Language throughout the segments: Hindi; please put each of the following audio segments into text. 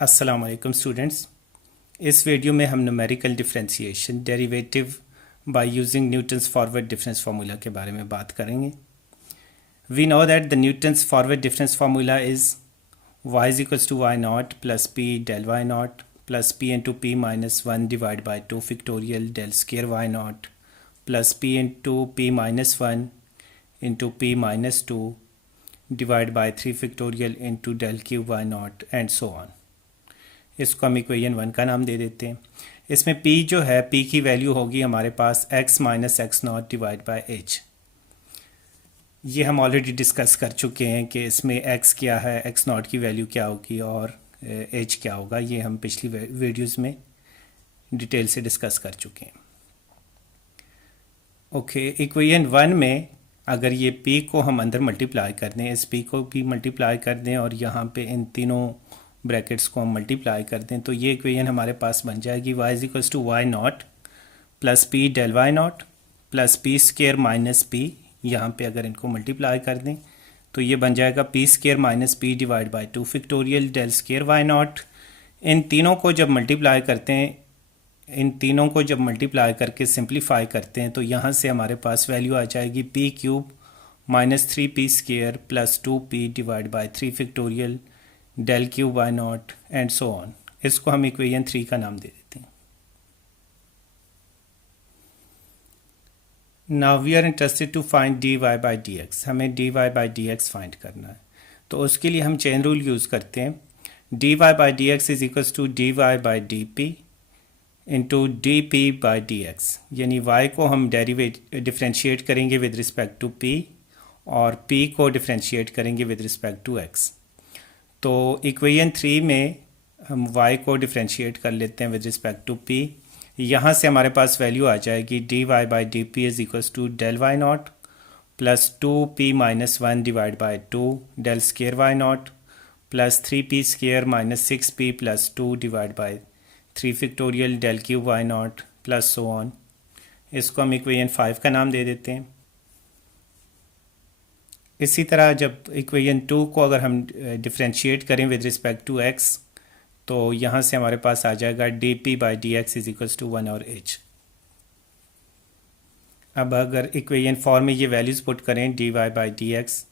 अस्सलाम वालेकुम स्टूडेंट्स। इस वीडियो में हम numerical differentiation derivative by using Newton's forward difference formula के बारे में बात करेंगे। We know that the Newton's forward difference formula is y is equals to y not plus p del why not plus p into p minus one divide by two factorial del square why not plus p into p minus one into p minus two divide by three factorial into del cube why not and so on. इसको हम इक्वेशन 1 का नाम दे देते हैं। इसमें p जो है p की वैल्यू होगी हमारे पास x minus x not divide by H. ये हम ऑलरेडी डिस्कस कर चुके हैं कि इसमें x क्या है, x नॉट की वैल्यू क्या होगी और h क्या होगा। ये हम पिछली वीडियोस में डिटेल से डिस्कस कर चुके हैं। ओके, इक्वेशन 1 में अगर ये p को हम अंदर मल्टीप्लाई कर दें, इस p को भी मल्टीप्लाई कर दें और यहाँ पे इन तीनों ब्रैकेट्स को हम मल्टीप्लाई कर दें तो ये इक्वेशन हमारे पास बन जाएगी y is equals to y not plus p del why not plus p square minus p. यहाँ पे अगर इनको मल्टीप्लाई कर दें तो ये बन जाएगा P square minus P divide by two factorial del square Y naught. इन तीनों को जब मल्टीप्लाई करते हैं, इन तीनों को जब मल्टीप्लाई करके सिंप्लीफाई करते हैं तो यहाँ से हमारे पास वैल्यू आ जाएगी P cube minus three P square plus two P divide by three factorial del cube why not and so on. इसको हम इक्वेशन 3 का नाम दे देते हैं। Now we are interested to find D Y by D X. हमें D Y by D X find करना है तो उसके लिए हम चेन रूल यूज़ करते हैं। D Y by D x is equals to d Y by D p into d P by D x. यानी वाई को हम डिफ्रेंशिएट करेंगे विद रिस्पेक्ट टू पी और पी को डिफ्रेंशिएट करेंगे विद रिस्पेक्ट टू एक्स। तो इक्वेशन 3 में हम y को डिफ्रेंशिएट कर लेते हैं विद रिस्पेक्ट टू p। यहाँ से हमारे पास वैल्यू आ जाएगी d Y by D p is equals to del why not plus two P minus one divide by two del square why not plus three P square minus six P plus two divide by three factorial del cube why not plus so on. इसको हम इक्वेशन 5 का नाम दे देते हैं। इसी तरह जब इक्वेशन 2 को अगर हम डिफ्रेंशिएट करें विद रिस्पेक्ट टू x तो यहाँ से हमारे पास आ जाएगा D P by D x is equals to one over h। अब अगर इक्वेशन 4 में ये वैल्यूज़ पुट करें D Y by D x,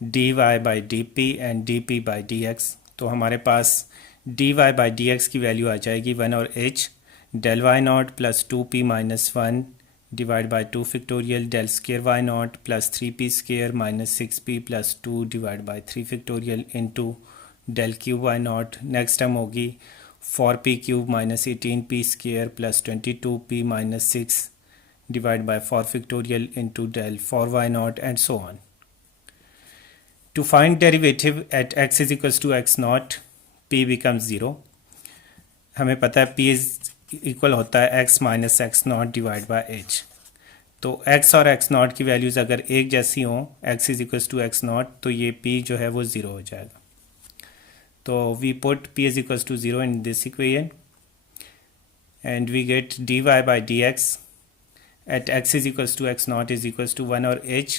D Y by D P and D P by D X तो हमारे पास D Y by D X की वैल्यू आ जाएगी one over h del why not plus two P minus one divide by two factorial del square why not plus three P square minus six P plus two divide by three factorial into del cube Y naught. Next term होगी four P cube minus eighteen P square plus twenty two P minus six divide by four factorial into del four why not and so on. To find derivative at x is equals to x naught p becomes zero. हमें पता है p इज इक्वल होता है x minus x not divide by h. तो x और x नॉट की वैल्यूज़ अगर एक जैसी हों, x is equals to x not, तो ये p जो है वो ज़ीरो हो जाएगा। तो we put p is equals to zero in this equation and we get D Y by D x at x is equals to x naught is equals to one over h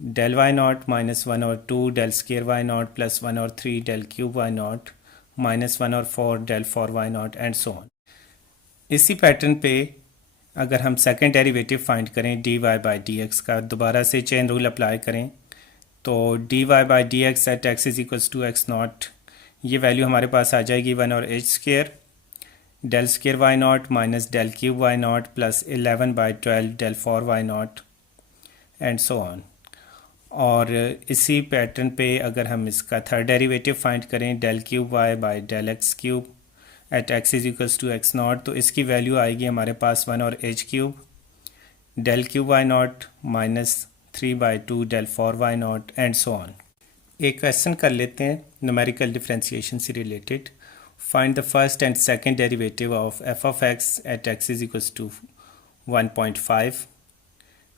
del why not minus one over two del square why not plus one over three del cube why not minus one over four del four why not and so on. इसी पैटर्न पे अगर हम सेकंड डेरिवेटिव फाइंड करें D Y by D x का, दोबारा से चेन रूल अप्लाई करें तो d Y by D x at x is equals to x not, ये वैल्यू हमारे पास आ जाएगी वन और h square del square why not minus del cube why not plus 11 by 12 del four why not and so on. और इसी पैटर्न पे अगर हम इसका थर्ड डेरिवेटिव फाइंड करें del cube y by del x cube at x is equals to x not तो इसकी वैल्यू आएगी हमारे पास वन और h cube del cube why not minus three by two del four why not and so on. एक क्वेश्चन कर लेते हैं न्यूमेरिकल डिफरेंशिएशन से related. Find the first and second derivative of f of x at x is equals to 1.5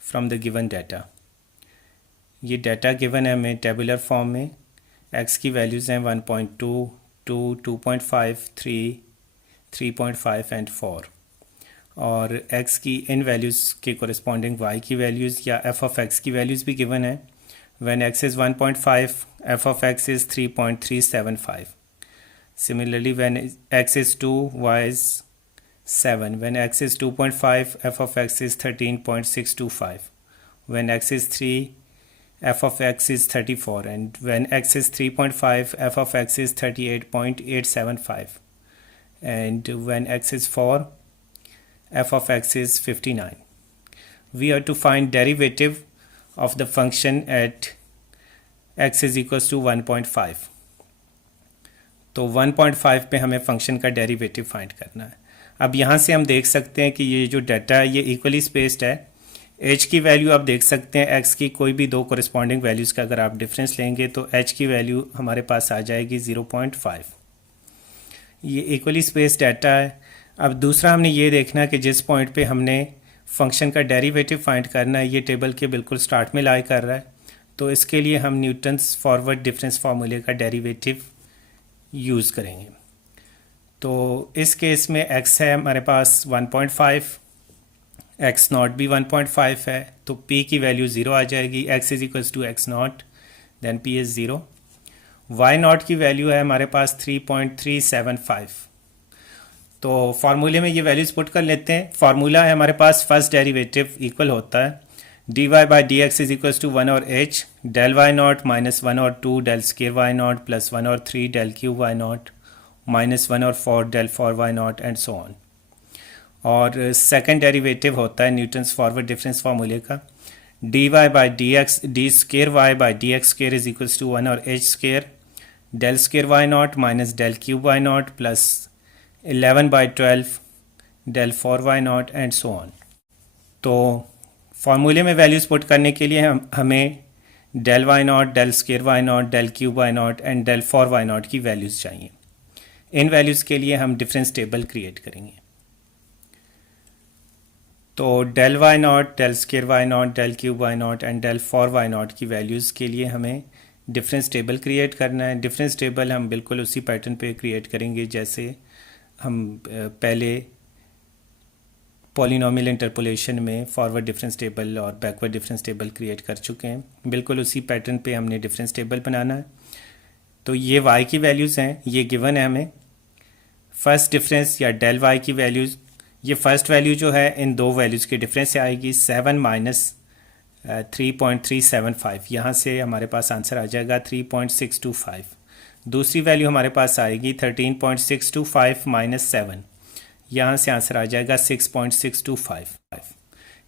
from the given data. ये डाटा गिवन है हमें टेबुलर फॉर्म में। x की वैल्यूज़ हैं 1.2, 2, 2.5, 3, 3.5 एंड 4 और x की इन वैल्यूज़ के कोरिस्पॉन्डिंग y की वैल्यूज़ या f ऑफ x की वैल्यूज़ भी गिवन है। When x is 1.5 f of x is 3.375 Similarly, when x is 2, y is 7. When x is 2.5, f of x is 13.625. When x is 3, f of x is 34. And when x is 3.5, f of x is 38.875. And when x is 4, f of x is 59. We have to find derivative of the function at x is equals to 1.5. तो 1.5 पे हमें फंक्शन का डेरिवेटिव फाइंड करना है। अब यहाँ से हम देख सकते हैं कि ये जो डाटा है ये इक्वली स्पेस्ड है। h की वैल्यू आप देख सकते हैं, x की कोई भी दो कोरिस्पॉन्डिंग वैल्यूज़ का अगर आप डिफरेंस लेंगे तो h की वैल्यू हमारे पास आ जाएगी 0.5। ये इक्वली स्पेस्ड डाटा है। अब दूसरा हमने ये देखना है कि जिस पॉइंट पे हमने फंक्शन का डेरिवेटिव फाइंड करना है ये टेबल के बिल्कुल स्टार्ट में लाई कर रहा है, तो इसके लिए हम न्यूटन्स फॉरवर्ड डिफरेंस फार्मूले का डेरिवेटिव यूज़ करेंगे। तो इस केस में x है हमारे पास 1.5, x नॉट भी 1.5 है, तो p की वैल्यू 0 आ जाएगी। x is equals to x naught, then p is 0। y naught की वैल्यू है हमारे पास 3.375। तो फार्मूले में ये वैल्यूज़ पुट कर लेते हैं। फार्मूला है हमारे पास फर्स्ट डेरिवेटिव इक्वल होता है dy by D x is equals to 1 और h, del why not minus 1 और 2 del square why not plus 1 और 3 del cube y not minus 1 और 4 del 4 y not and so on. और सेकंड डेरिवेटिव होता है न्यूटन्स फॉरवर्ड डिफरेंस फार्मूले का dy by D x d square y by D x square is equals to 1 और h square del square why not minus del cube y not plus 11 by 12 del 4 y not and so on. तो फार्मूले में वैल्यूज़ पुट करने के लिए हमें del Y naught, del square Y naught, del cube y not and del 4 y naught की वैल्यूज़ चाहिए। इन वैल्यूज़ के लिए हम डिफरेंस टेबल क्रिएट करेंगे। तो del Y naught, del square Y naught, del cube y not and del 4 y naught की वैल्यूज़ के लिए हमें डिफरेंस टेबल क्रिएट करना है। डिफरेंस टेबल हम बिल्कुल उसी पैटर्न पे क्रिएट करेंगे जैसे हम पहले पॉलिनोमियल इंटरपोलेशन में फॉरवर्ड डिफरेंस टेबल और बैकवर्ड डिफरेंस टेबल क्रिएट कर चुके हैं। बिल्कुल उसी पैटर्न पे हमने डिफरेंस टेबल बनाना है। तो ये y की वैल्यूज़ हैं, ये गिवन है हमें। फर्स्ट डिफरेंस या डेल y की वैल्यूज़, ये फर्स्ट वैल्यू जो है इन दो वैल्यूज़ के डिफरेंस से आएगी 7 माइनस 3.375। यहाँ से हमारे पास आंसर आ जाएगा 3.625। दूसरी वैल्यू हमारे पास आएगी 13.625 माइनस 7, यहाँ से आंसर आ जाएगा 6.625।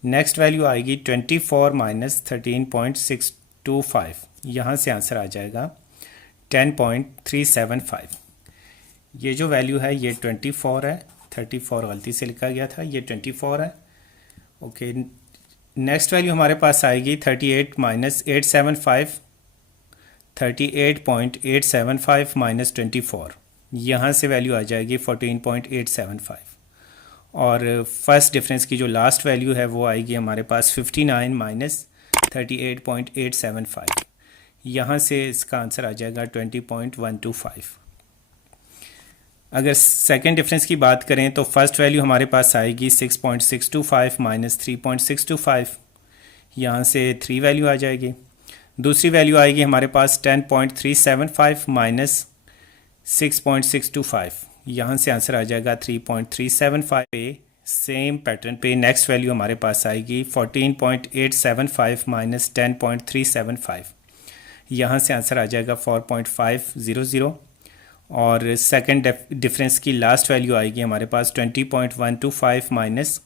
नेक्स्ट वैल्यू आएगी 24 माइनस 13.625, यहाँ से आंसर आ जाएगा 10.375। ये जो वैल्यू है ये 24 है, 34 गलती से लिखा गया था, ये 24 है। ओके, नेक्स्ट वैल्यू हमारे पास आएगी 38 माइनस 875, 38.875 माइनस 24, यहाँ से वैल्यू आ जाएगी 14.875। और फर्स्ट डिफरेंस की जो लास्ट वैल्यू है वो आएगी हमारे पास 59 माइनस 38.875, यहाँ से इसका आंसर आ जाएगा 20.125। अगर सेकेंड डिफरेंस की बात करें तो फर्स्ट वैल्यू हमारे पास आएगी 6.625 माइनस 3.625, यहाँ से 3 वैल्यू आ जाएगी। दूसरी वैल्यू आएगी हमारे पास 10.375 माइनस 6.625, यहाँ से आंसर आ जाएगा 3.375। पे सेम पैटर्न पे नेक्स्ट वैल्यू हमारे पास आएगी 14.875 माइनस 10.375, यहाँ से आंसर आ जाएगा 4.500। और सेकंड डिफरेंस की लास्ट वैल्यू आएगी हमारे पास 20.125 माइनस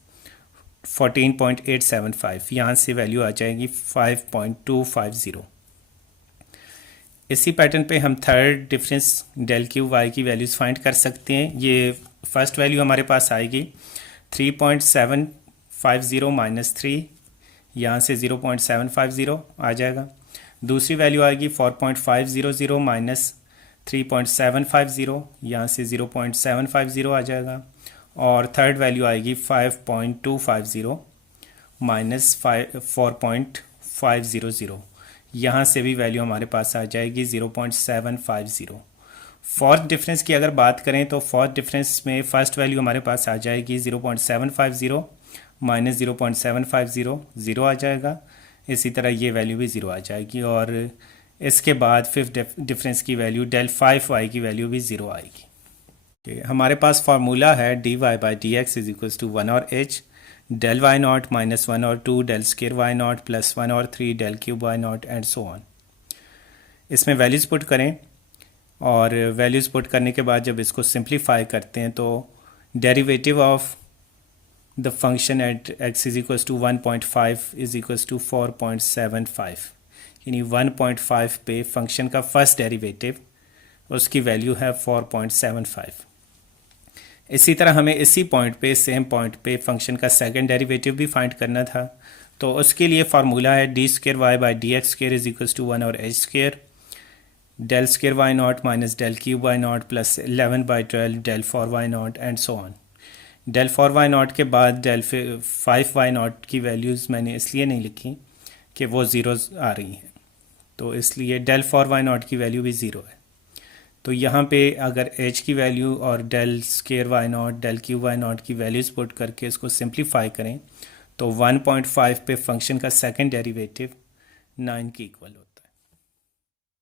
14.875, यहाँ से वैल्यू आ जाएगी 5.250। इसी पैटर्न पे हम third difference del cube y की वैल्यूज़ फाइंड कर सकते हैं। ये फर्स्ट वैल्यू हमारे पास आएगी 3.750 माइनस 3, यहाँ से 0.750 आ जाएगा। दूसरी वैल्यू आएगी 4.500 माइनस 3.750, यहाँ से 0.750 आ जाएगा। और थर्ड वैल्यू आएगी 5.250 माइनस 4.500, यहाँ से भी वैल्यू हमारे पास आ जाएगी 0.750। फोर्थ डिफरेंस की अगर बात करें तो फोर्थ डिफरेंस में फर्स्ट वैल्यू हमारे पास आ जाएगी 0.750 माइनस 0.750, 0 आ जाएगा। इसी तरह ये वैल्यू भी 0 आ जाएगी। और इसके बाद फिफ्थ डिफरेंस की वैल्यू डेल 5y की वैल्यू भी 0 आएगी। हमारे पास फार्मूला है d Y by D x is equals to 1 और h del why not minus 1 और 2 del square why not plus 1 और 3 del cube why not and so on. इसमें वैल्यूज़ पुट करें और वैल्यूज़ पुट करने के बाद जब इसको सिंप्लीफाई करते हैं तो derivative of the function at x is equals to 1.5 is equals to 4.75, यानी 1.5 पे फंक्शन का फर्स्ट डेरिवेटिव उसकी वैल्यू है 4.75। इसी तरह हमें इसी पॉइंट पे सेम पॉइंट पे फंक्शन का सेकंड डेरिवेटिव भी फाइंड करना था, तो उसके लिए फार्मूला है d square y by D x square is equals to 1 और h square del square y not minus del cube why not plus 11/12 del 4 y not and so on. Del 4 y naught के बाद डेल 5 वाई नॉट की वैल्यूज़ मैंने इसलिए नहीं लिखी कि वो ज़ीरोज़ आ रही हैं, तो इसलिए डेल 4 वाई नॉट की वैल्यू भी ज़ीरो है। तो यहाँ पे अगर h की वैल्यू और del square Y naught del cube y naught की वैल्यूज़ पुट करके इसको सिंप्लीफाई करें तो 1.5 पे फंक्शन का सेकंड डेरिवेटिव 9 के इक्वल होता है।